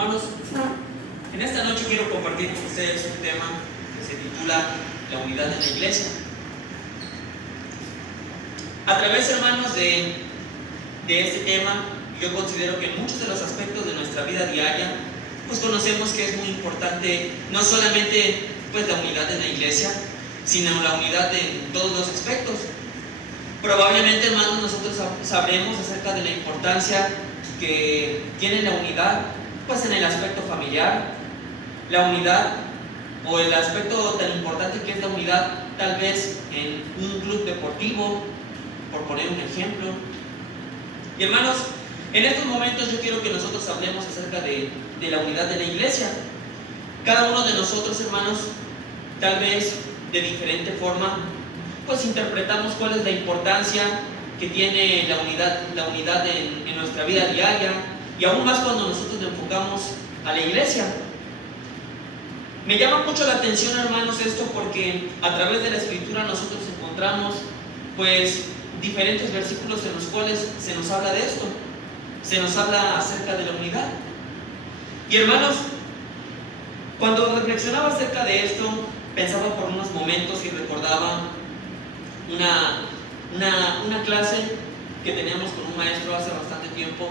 Hermanos, en esta noche quiero compartir con ustedes un tema que se titula La unidad en la iglesia. A través, hermanos, de este tema, yo considero que en muchos de los aspectos de nuestra vida diaria, pues conocemos que es muy importante no solamente pues la unidad en la iglesia, sino la unidad en todos los aspectos. Probablemente, hermanos, nosotros sabremos acerca de la importancia que tiene la unidad pues en el aspecto familiar, la unidad o el aspecto tan importante que es la unidad tal vez en un club deportivo, por poner un ejemplo. Y hermanos, en estos momentos yo quiero que nosotros hablemos acerca de la unidad de la iglesia. Cada uno de nosotros, hermanos, tal vez de diferente forma, pues interpretamos cuál es la importancia que tiene la unidad en nuestra vida diaria, y aún más cuando nosotros nos enfocamos a la iglesia. Me llama mucho la atención, hermanos, esto porque a través de la escritura nosotros encontramos pues diferentes versículos en los cuales se nos habla de esto, se nos habla acerca de la unidad. Y hermanos, cuando reflexionaba acerca de esto, pensaba por unos momentos y recordaba una clase que teníamos con un maestro hace bastante tiempo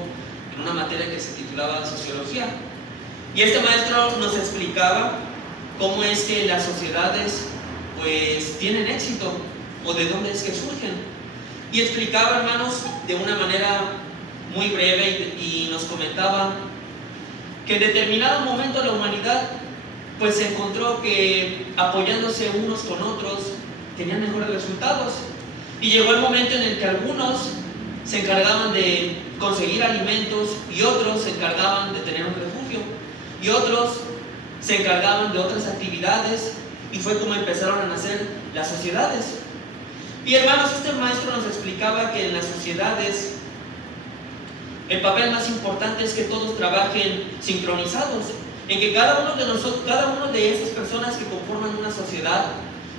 en una materia que se titulaba Sociología. Y este maestro nos explicaba cómo es que las sociedades pues tienen éxito o de dónde es que surgen. Y explicaba, hermanos, de una manera muy breve y nos comentaba que en determinado momento la humanidad pues se encontró que apoyándose unos con otros tenían mejores resultados. Y llegó el momento en el que algunos se encargaban de conseguir alimentos y otros se encargaban de tener un refugio y otros se encargaban de otras actividades, y fue como empezaron a nacer las sociedades. Y hermanos, este maestro nos explicaba que en las sociedades el papel más importante es que todos trabajen sincronizados, en que cada uno de nosotros, cada una de esas personas que conforman una sociedad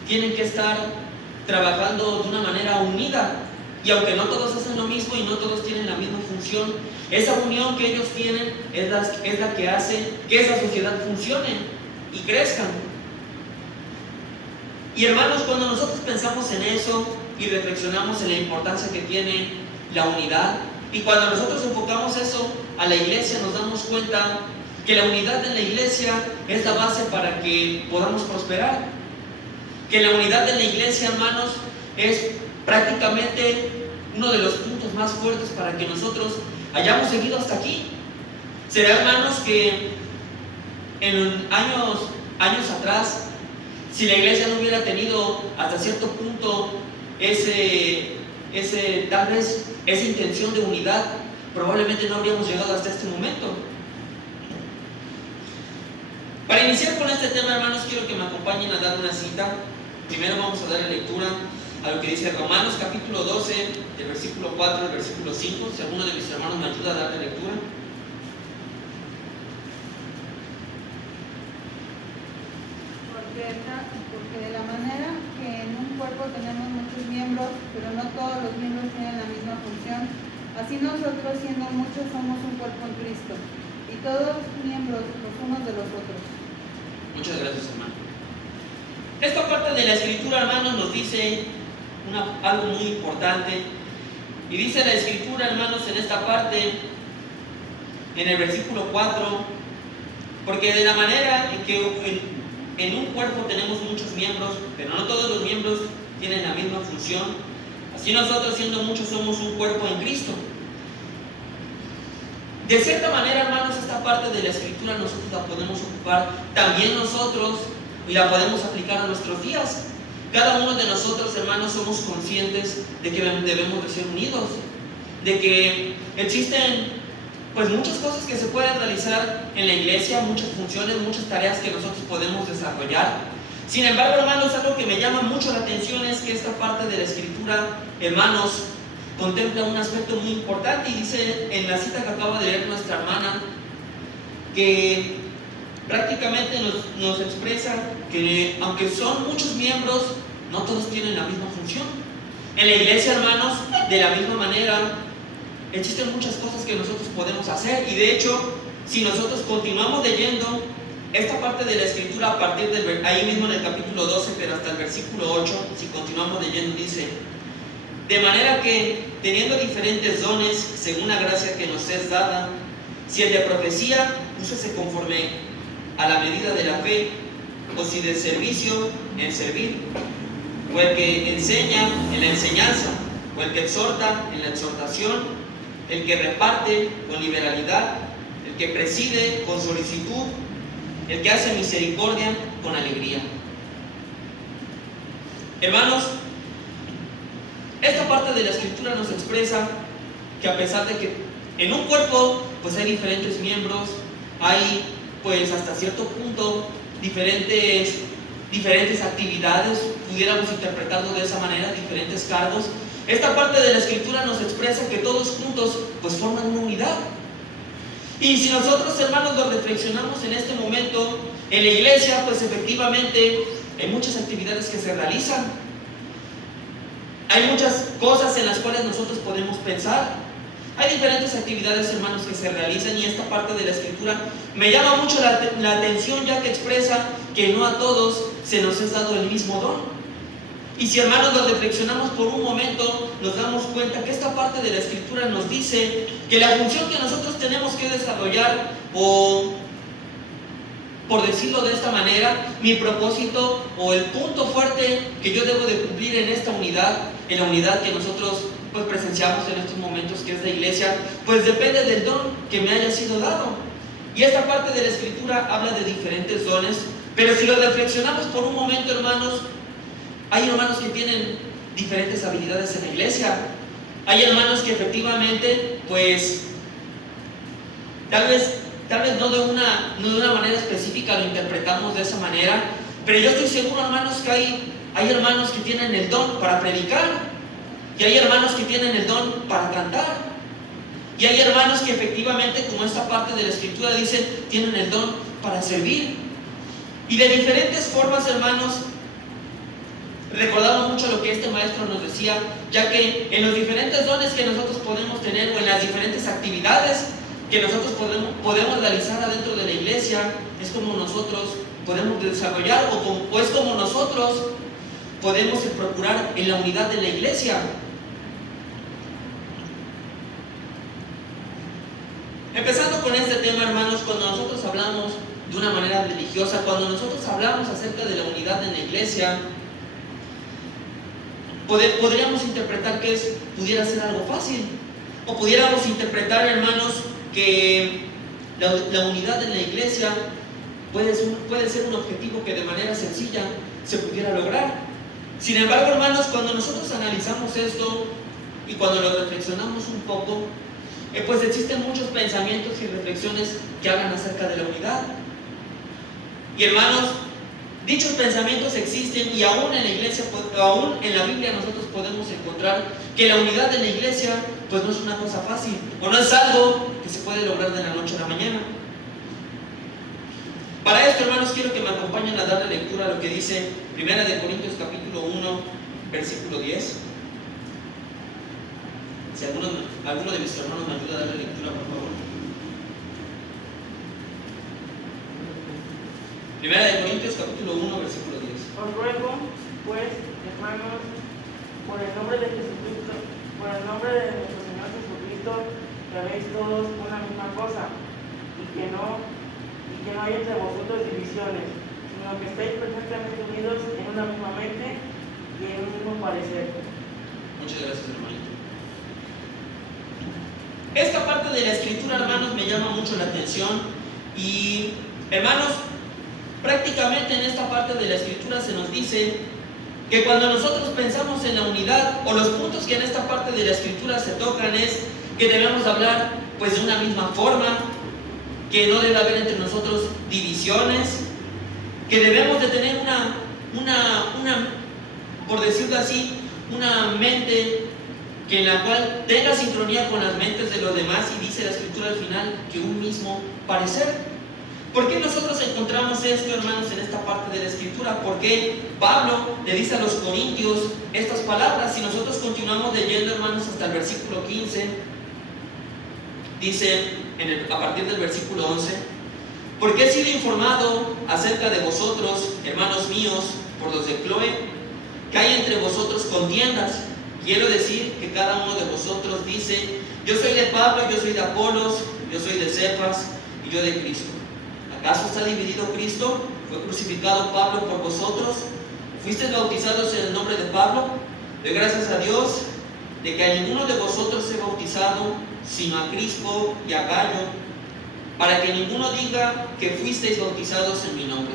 tienen que estar trabajando de una manera unida. Y aunque no todos hacen lo mismo y no todos tienen la misma función, esa unión que ellos tienen es la que hace que esa sociedad funcione y crezca. Y hermanos, cuando nosotros pensamos en eso y reflexionamos en la importancia que tiene la unidad, y cuando nosotros enfocamos eso a la iglesia, nos damos cuenta que la unidad en la iglesia es la base para que podamos prosperar. Que la unidad en la iglesia, hermanos, es prácticamente uno de los puntos más fuertes para que nosotros hayamos seguido hasta aquí. Será, hermanos, que en años atrás, si la iglesia no hubiera tenido hasta cierto punto tal vez esa intención de unidad, probablemente no habríamos llegado hasta este momento. Para iniciar con este tema, hermanos, quiero que me acompañen a dar una cita. Primero vamos a dar lectura a lo que dice Romanos capítulo 12, del versículo 4 al versículo 5. Si alguno de mis hermanos me ayuda a darle lectura. Porque de la manera que en un cuerpo tenemos muchos miembros, pero no todos los miembros tienen la misma función, así nosotros, siendo muchos, somos un cuerpo en Cristo, y todos miembros los unos de los otros. Muchas gracias, hermano. Esta parte de la escritura, hermanos, nos dice algo muy importante. Y dice la escritura, hermanos, en esta parte, en el versículo 4, porque de la manera en que en un cuerpo tenemos muchos miembros, pero no todos los miembros tienen la misma función, así nosotros, siendo muchos, somos un cuerpo en Cristo. De cierta manera, hermanos, esta parte de la escritura nosotros la podemos ocupar también nosotros y la podemos aplicar a nuestros días. Cada uno de nosotros, hermanos, somos conscientes de que debemos de ser unidos, de que existen pues muchas cosas que se pueden realizar en la iglesia, muchas funciones, muchas tareas que nosotros podemos desarrollar. Sin embargo, hermanos, algo que me llama mucho la atención es que esta parte de la escritura, hermanos, contempla un aspecto muy importante, y dice en la cita que acaba de leer nuestra hermana, que prácticamente nos expresa que aunque son muchos miembros, no todos tienen la misma función. En la iglesia, hermanos, de la misma manera, existen muchas cosas que nosotros podemos hacer, y de hecho, si nosotros continuamos leyendo esta parte de la escritura a partir de ahí mismo en el capítulo 12, pero hasta el versículo 8, si continuamos leyendo, dice: de manera que, teniendo diferentes dones según la gracia que nos es dada, si el de profecía, úsese conforme a la medida de la fe, o si de servicio, en servir, o el que enseña, en la enseñanza, o el que exhorta, en la exhortación, el que reparte, con liberalidad, el que preside, con solicitud, el que hace misericordia, con alegría. Hermanos, esta parte de la escritura nos expresa que a pesar de que en un cuerpo pues hay diferentes miembros, hay pues hasta cierto punto diferentes actividades, pudiéramos interpretarlo de esa manera, diferentes cargos, esta parte de la escritura nos expresa que todos juntos pues forman una unidad. Y si nosotros, hermanos, lo reflexionamos en este momento, en la iglesia pues efectivamente hay muchas actividades que se realizan. Hay muchas cosas en las cuales nosotros podemos pensar. Hay diferentes actividades, hermanos, que se realizan, y esta parte de la escritura me llama mucho la atención, ya que expresa que no a todos se nos es dado el mismo don. Y si, hermanos, lo reflexionamos por un momento, nos damos cuenta que esta parte de la escritura nos dice que la función que nosotros tenemos que desarrollar, o por decirlo de esta manera, mi propósito o el punto fuerte que yo debo de cumplir en esta unidad, en la unidad que nosotros pues presenciamos en estos momentos, que es la iglesia, pues depende del don que me haya sido dado. Y esta parte de la escritura habla de diferentes dones, pero si lo reflexionamos por un momento, hermanos, hay hermanos que tienen diferentes habilidades en la iglesia. Hay hermanos que efectivamente pues tal vez no de una manera específica lo interpretamos de esa manera, pero yo estoy seguro, hermanos, que hay hermanos que tienen el don para predicar, y hay hermanos que tienen el don para cantar, y hay hermanos que efectivamente, como esta parte de la escritura dice, tienen el don para servir. Y de diferentes formas, hermanos, recordamos mucho lo que este maestro nos decía, ya que en los diferentes dones que nosotros podemos tener, o en las diferentes actividades que nosotros podemos realizar adentro de la iglesia, es como nosotros podemos desarrollar, o es como nosotros podemos procurar en la unidad de la iglesia. Empezando con este tema, hermanos, cuando nosotros hablamos de una manera religiosa, cuando nosotros hablamos acerca de la unidad en la iglesia, podríamos interpretar que pudiera ser algo fácil, o pudiéramos interpretar, hermanos, que la unidad en la iglesia puede ser un objetivo que de manera sencilla se pudiera lograr. Sin embargo, hermanos, cuando nosotros analizamos esto y cuando lo reflexionamos un poco, pues existen muchos pensamientos y reflexiones que hablan acerca de la unidad. Y, hermanos, dichos pensamientos existen, y aún en la iglesia, aún en la Biblia nosotros podemos encontrar que la unidad en la iglesia pues no es una cosa fácil, o no es algo que se puede lograr de la noche a la mañana. Para esto, hermanos, quiero que me acompañen a darle lectura a lo que dice 1 Corintios capítulo 1, versículo 10. Si alguno de mis hermanos me ayuda a darle lectura, por favor. 1 Corintios capítulo 1, versículo 10. Os ruego, pues, hermanos, por el nombre de Jesucristo, por el nombre de nuestro Señor Jesucristo, que habéis todos una misma cosa, y que no hay entre vosotros divisiones, sino que estéis perfectamente unidos en una misma mente y en un mismo parecer. Muchas gracias, hermanito. Esta parte de la escritura, hermanos, me llama mucho la atención, y, hermanos, prácticamente en esta parte de la escritura se nos dice que cuando nosotros pensamos en la unidad, o los puntos que en esta parte de la escritura se tocan, es que debemos hablar pues de una misma forma, que no debe haber entre nosotros divisiones, que debemos de tener por decirlo así, una mente en la cual tenga sincronía con las mentes de los demás, y dice la escritura al final que un mismo parecer. ¿Por qué nosotros encontramos esto, hermanos, en esta parte de la escritura? ¿Por qué Pablo le dice a los corintios estas palabras? Si nosotros continuamos leyendo, hermanos, hasta el versículo 15, dice a partir del versículo 11: porque he sido informado acerca de vosotros, hermanos míos, por los de Cloé, que hay entre vosotros contiendas. Quiero decir que cada uno de vosotros dice: yo soy de Pablo, yo soy de Apolos, yo soy de Cefas y yo de Cristo. ¿Acaso está dividido Cristo? ¿Fue crucificado Pablo por vosotros? ¿Fuisteis bautizados en el nombre de Pablo? Doy gracias a Dios de que a ninguno de vosotros he bautizado, sino a Crispo y a Gallo, para que ninguno diga que fuisteis bautizados en mi nombre.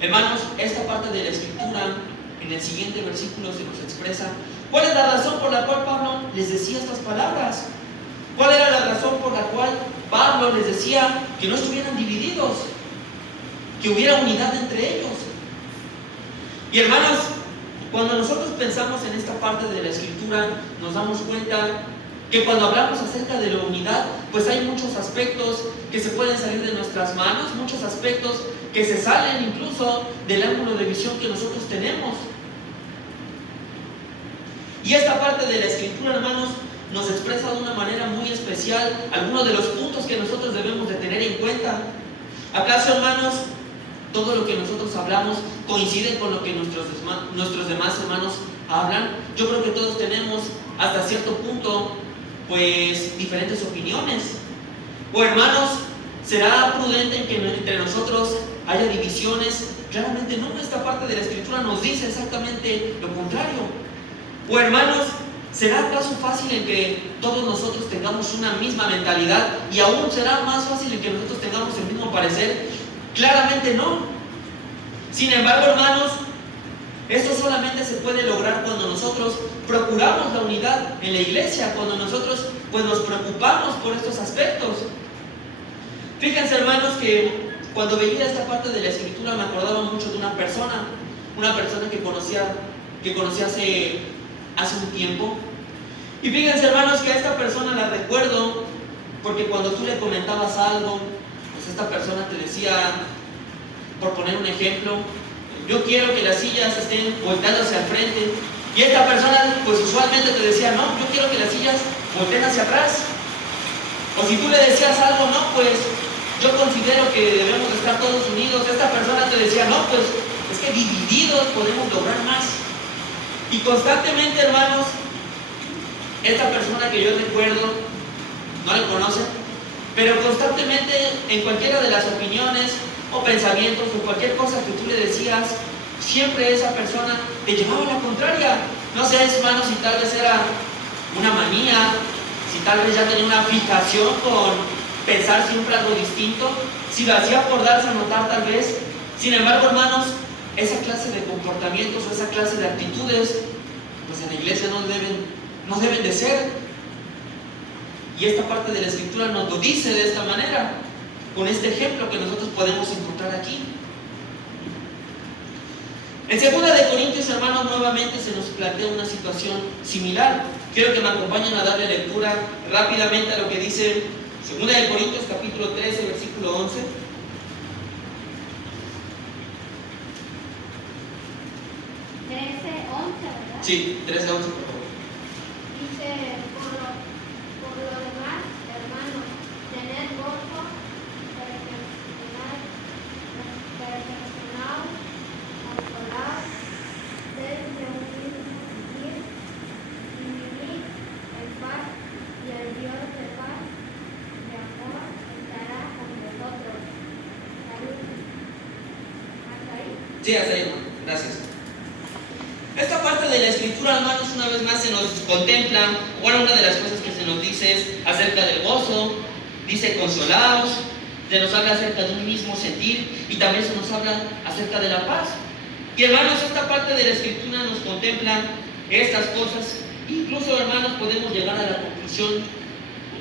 Hermanos, esta parte de la Escritura, en el siguiente versículo se nos expresa cuál es la razón por la cual Pablo les decía estas palabras. ¿Cuál era la razón por la cual Pablo les decía que no estuvieran divididos, que hubiera unidad entre ellos? Y hermanos, cuando nosotros pensamos en esta parte de la Escritura, nos damos cuenta que cuando hablamos acerca de la unidad, pues hay muchos aspectos que se pueden salir de nuestras manos, muchos aspectos que se salen incluso del ángulo de visión que nosotros tenemos. Y esta parte de la Escritura, hermanos, nos expresa de una manera muy especial algunos de los puntos que nosotros debemos de tener en cuenta. ¿Acaso, hermanos, todo lo que nosotros hablamos coincide con lo que nuestros demás hermanos hablan? Yo creo que todos tenemos hasta cierto punto pues diferentes opiniones. O hermanos, ¿será prudente que entre nosotros haya divisiones? Claramente no, esta parte de la Escritura nos dice exactamente lo contrario. O hermanos, ¿será acaso fácil en que todos nosotros tengamos una misma mentalidad y aún será más fácil en que nosotros tengamos el mismo parecer? Claramente no. Sin embargo, hermanos, esto solamente se puede lograr cuando nosotros procuramos la unidad en la iglesia, cuando nosotros pues nos preocupamos por estos aspectos. Fíjense, hermanos, que cuando veía esta parte de la Escritura me acordaba mucho de una persona que conocía hace un tiempo. Y fíjense, hermanos, que a esta persona la recuerdo porque cuando tú le comentabas algo, pues esta persona te decía, por poner un ejemplo, yo quiero que las sillas estén volteadas hacia el frente. Y esta persona, pues usualmente te decía, no, yo quiero que las sillas volteen hacia atrás. O si tú le decías algo, no, pues yo considero que debemos estar todos unidos. Esta persona te decía, no, pues es que divididos podemos lograr más. Y constantemente, hermanos, esta persona que yo recuerdo, no la conocen, pero constantemente en cualquiera de las opiniones o pensamientos o cualquier cosa que tú le decías, siempre esa persona te llevaba a la contraria. No sé, hermanos, si tal vez era una manía, si tal vez ya tenía una fijación con pensar siempre algo distinto, si lo hacía por darse a notar tal vez. Sin embargo, hermanos, esa clase de comportamientos o esa clase de actitudes, pues en la iglesia no deben de ser. Y esta parte de la Escritura nos lo dice de esta manera, con este ejemplo que nosotros podemos encontrar aquí. En 2 de Corintios, hermanos, nuevamente se nos plantea una situación similar. Quiero que me acompañen a darle lectura rápidamente a lo que dice 2 de Corintios capítulo 13, versículo 11. Sí, 13 a 11, por favor. Dice, por lo demás, hermanos, tened gozo, perfeccionaos, consolaos, sed de un mismo sentir, y vivid en paz, y el Dios de paz, de amor, estará con vosotros. Salud. ¿Hasta ahí? Sí, hasta ahí, hermano. Gracias. Esta parte de la Escritura, hermanos, una vez más se nos contempla. Bueno, una de las cosas que se nos dice es acerca del gozo, dice consolaos, se nos habla acerca de un mismo sentir y también se nos habla acerca de la paz. Y hermanos, esta parte de la Escritura nos contempla estas cosas. Incluso, hermanos, podemos llegar a la conclusión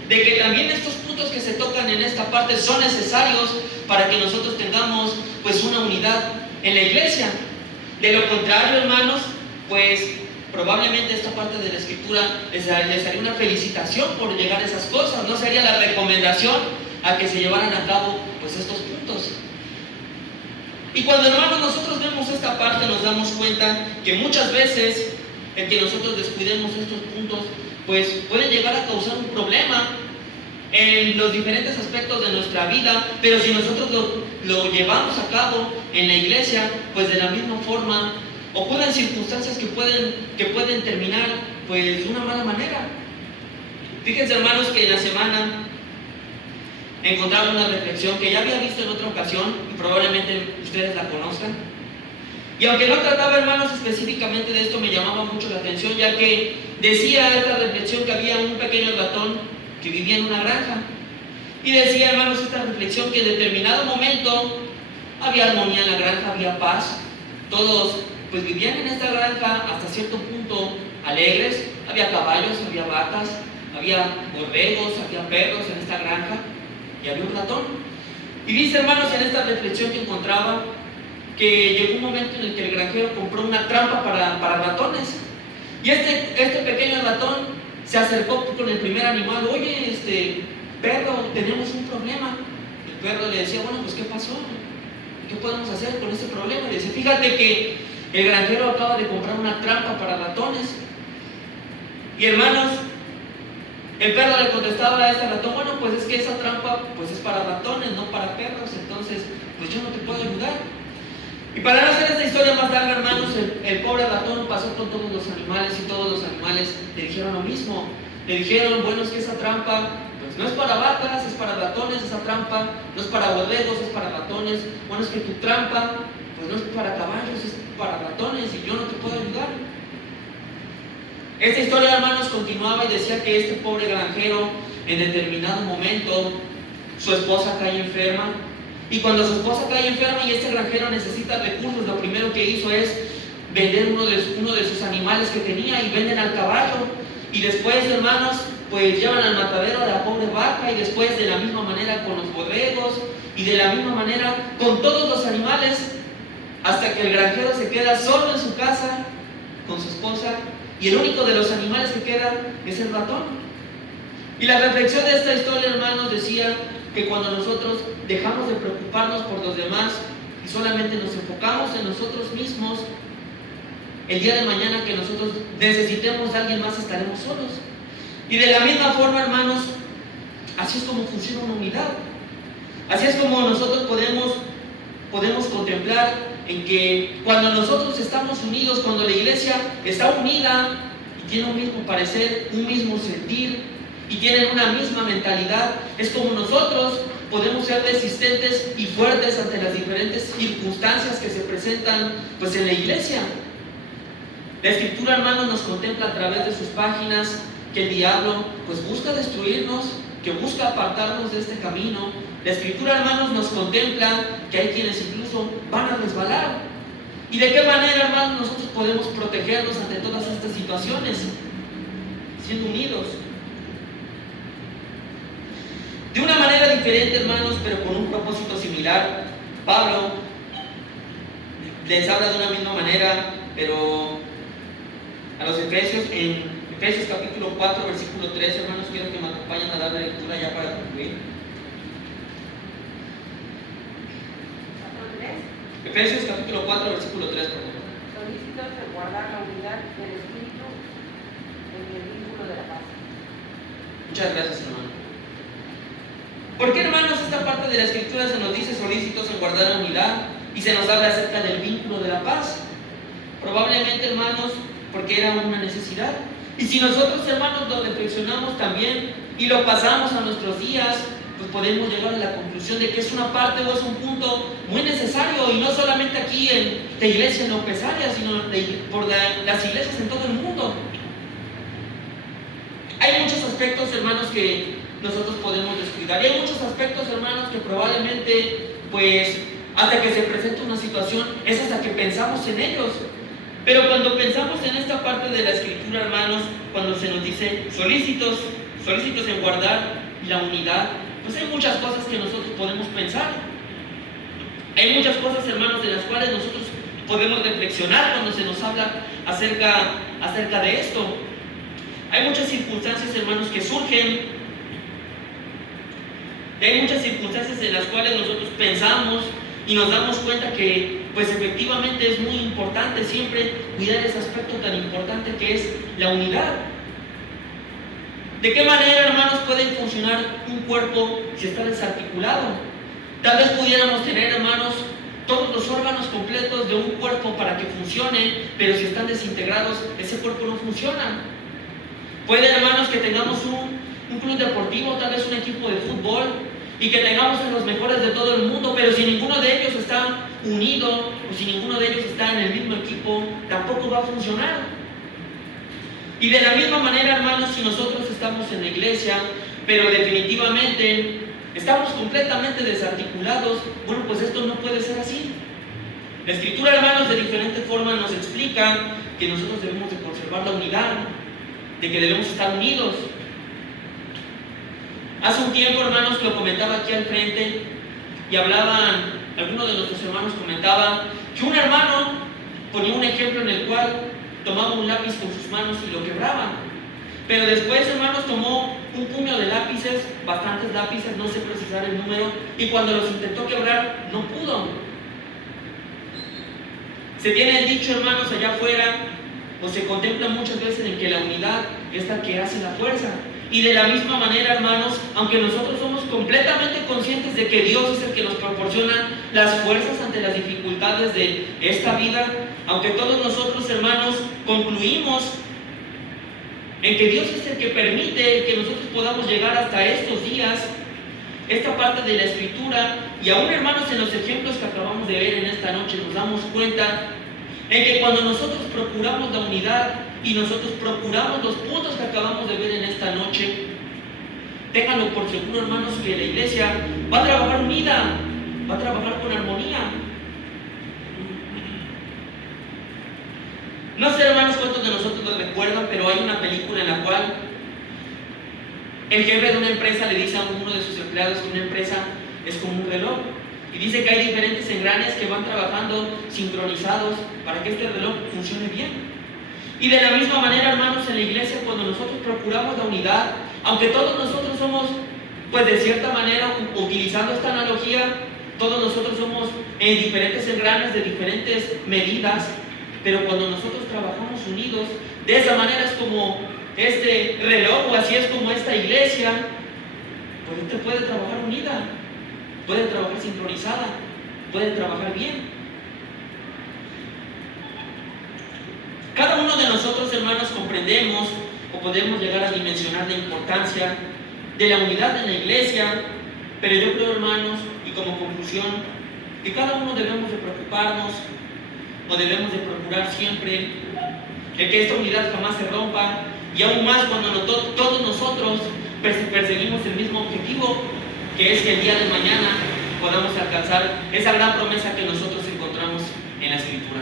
de que también estos puntos que se tocan en esta parte son necesarios para que nosotros tengamos pues una unidad en la iglesia. De lo contrario, hermanos, pues probablemente esta parte de la Escritura les haría una felicitación por llegar a esas cosas, no sería la recomendación a que se llevaran a cabo pues estos puntos. Y cuando, hermanos, nosotros vemos esta parte, nos damos cuenta que muchas veces el que nosotros descuidemos estos puntos pues pueden llegar a causar un problema en los diferentes aspectos de nuestra vida, pero si nosotros lo llevamos a cabo en la iglesia, pues de la misma forma ocurren circunstancias que pueden terminar pues de una mala manera. Fíjense, hermanos, que en la semana encontraba una reflexión que ya había visto en otra ocasión y probablemente ustedes la conozcan. Y aunque no trataba, hermanos, específicamente de esto, me llamaba mucho la atención, ya que decía esta reflexión que había un pequeño ratón que vivía en una granja. Y decía, hermanos, esta reflexión que en determinado momento había armonía en la granja, había paz. Todos pues vivían en esta granja hasta cierto punto alegres. Había caballos, había vacas, había borregos, había perros en esta granja y había un ratón. Y dice, hermanos, en esta reflexión que encontraba, que llegó un momento en el que el granjero compró una trampa para ratones. Y este pequeño ratón se acercó con el primer animal. Oye, perro, tenemos un problema. El perro le decía, bueno, pues ¿qué pasó? ¿Qué podemos hacer con este problema? Y dice, fíjate que el granjero acaba de comprar una trampa para ratones. Y hermanos, el perro le contestaba a este ratón, bueno, pues es que esa trampa pues es para ratones, no para perros, entonces pues yo no te puedo ayudar. Y para no hacer esta historia más larga, hermanos, el pobre ratón pasó con todos los animales y todos los animales le dijeron lo mismo. Le dijeron, bueno, es que esa trampa pues no es para vacas, es para ratones, esa trampa no es para borregos, es para ratones. Bueno, es que tu trampa pues no es para caballos, es para ratones y yo no te puedo ayudar. Esta historia, hermanos, continuaba y decía que este pobre granjero, en determinado momento, su esposa cae enferma. Y cuando su esposa cae enferma y este granjero necesita recursos, lo primero que hizo es vender uno de sus animales que tenía y venden al caballo. Y después, hermanos, pues llevan al matadero a la pobre vaca y después de la misma manera con los borregos y de la misma manera con todos los animales, hasta que el granjero se queda solo en su casa con su esposa y el único de los animales que queda es el ratón. Y la reflexión de esta historia, hermanos, decía que cuando nosotros dejamos de preocuparnos por los demás y solamente nos enfocamos en nosotros mismos, el día de mañana que nosotros necesitemos a alguien más estaremos solos. Y de la misma forma, hermanos, así es como funciona una unidad. Así es como nosotros podemos contemplar en que cuando nosotros estamos unidos, cuando la iglesia está unida y tiene un mismo parecer, un mismo sentir y tienen una misma mentalidad, es como nosotros podemos ser resistentes y fuertes ante las diferentes circunstancias que se presentan pues en la iglesia. La Escritura, hermanos, nos contempla a través de sus páginas que el diablo pues busca destruirnos, que busca apartarnos de este camino. La Escritura, hermanos, nos contempla que hay quienes incluso van a resbalar. ¿Y de qué manera, hermanos, nosotros podemos protegernos ante todas estas situaciones? Siendo unidos. De una manera diferente, hermanos, pero con un propósito similar. Pablo les habla de una misma manera, pero a los Efesios, en Efesios capítulo 4, versículo 3, hermanos, quiero que me acompañen a dar la lectura ya para concluir. Efesios capítulo 4, versículo 3, por favor. Solícitos de guardar la unidad del Espíritu en el vínculo de la paz. Muchas gracias, hermano. ¿Por qué, hermanos, esta parte de la Escritura se nos dice solícitos en guardar la unidad y se nos habla acerca del vínculo de la paz? Probablemente, hermanos, porque era una necesidad. Y si nosotros, hermanos, lo reflexionamos también y lo pasamos a nuestros días, pues podemos llegar a la conclusión de que es una parte o es un punto muy necesario, y no solamente aquí en la iglesia en Opesaria, sino por las iglesias en todo el mundo. Hay muchos aspectos, hermanos, que nosotros podemos descuidar, y hay muchos aspectos, hermanos, que probablemente, pues, hasta que se presenta una situación, es hasta que pensamos en ellos. Pero cuando pensamos en esta parte de la Escritura, hermanos, cuando se nos dice solícitos en guardar la unidad, pues hay muchas cosas que nosotros podemos pensar. Hay muchas cosas, hermanos, de las cuales nosotros podemos reflexionar cuando se nos habla acerca de esto. Hay muchas circunstancias, hermanos, que surgen, y hay muchas circunstancias en las cuales nosotros pensamos y nos damos cuenta que pues efectivamente es muy importante siempre cuidar ese aspecto tan importante que es la unidad. ¿De qué manera, hermanos, puede funcionar un cuerpo si está desarticulado? Tal vez pudiéramos tener, hermanos, todos los órganos completos de un cuerpo para que funcione, pero si están desintegrados, ese cuerpo no funciona. Puede, hermanos, que tengamos un club deportivo, tal vez un equipo de fútbol, y que tengamos a los mejores de todo el mundo, pero si ninguno de ellos está unido, o si ninguno de ellos está en el mismo equipo, tampoco va a funcionar. Y de la misma manera, hermanos, si nosotros estamos en la iglesia, pero definitivamente estamos completamente desarticulados, bueno, pues esto no puede ser así. La Escritura, hermanos, de diferentes formas nos explica que nosotros debemos de conservar la unidad, de que debemos estar unidos. Hace un tiempo, hermanos, lo comentaba aquí al frente y algunos de nuestros hermanos comentaban que un hermano ponía un ejemplo en el cual tomaba un lápiz con sus manos y lo quebraban. Pero después, hermanos, tomó un puño de lápices, bastantes lápices, no sé precisar el número, y cuando los intentó quebrar, no pudo. Se tiene el dicho, hermanos, allá afuera, o se contempla muchas veces en que la unidad es la que hace la fuerza. Y de la misma manera, hermanos, aunque nosotros somos completamente conscientes de que Dios es el que nos proporciona las fuerzas ante las dificultades de esta vida, aunque todos nosotros, hermanos, concluimos en que Dios es el que permite que nosotros podamos llegar hasta estos días, esta parte de la Escritura, y aún, hermanos, en los ejemplos que acabamos de ver en esta noche, nos damos cuenta en que cuando nosotros procuramos la unidad y nosotros procuramos los puntos que acabamos de ver en esta noche, ténganlo por seguro, hermanos, que la iglesia va a trabajar unida, va a trabajar con armonía. No sé, hermanos, cuántos de nosotros lo recuerdan, pero hay una película en la cual el jefe de una empresa le dice a uno de sus empleados que una empresa es como un reloj. Y dice que hay diferentes engranes que van trabajando sincronizados para que este reloj funcione bien. Y de la misma manera, hermanos, en la iglesia, cuando nosotros procuramos la unidad, aunque todos nosotros somos, pues de cierta manera, utilizando esta analogía, todos nosotros somos diferentes engranes de diferentes medidas, pero cuando nosotros trabajamos unidos, de esa manera es como este reloj, o así es como esta iglesia, pues usted puede trabajar unida, puede trabajar sincronizada, puede trabajar bien. Cada uno de nosotros, hermanos, comprendemos o podemos llegar a dimensionar la importancia de la unidad en la iglesia, pero yo creo, hermanos, y como conclusión, que cada uno debemos de preocuparnos o debemos de procurar siempre de que esta unidad jamás se rompa, y aún más cuando todos nosotros perseguimos el mismo objetivo, que es que el día de mañana podamos alcanzar esa gran promesa que nosotros encontramos en la Escritura.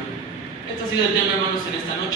Este ha sido el tema, hermanos, en esta noche.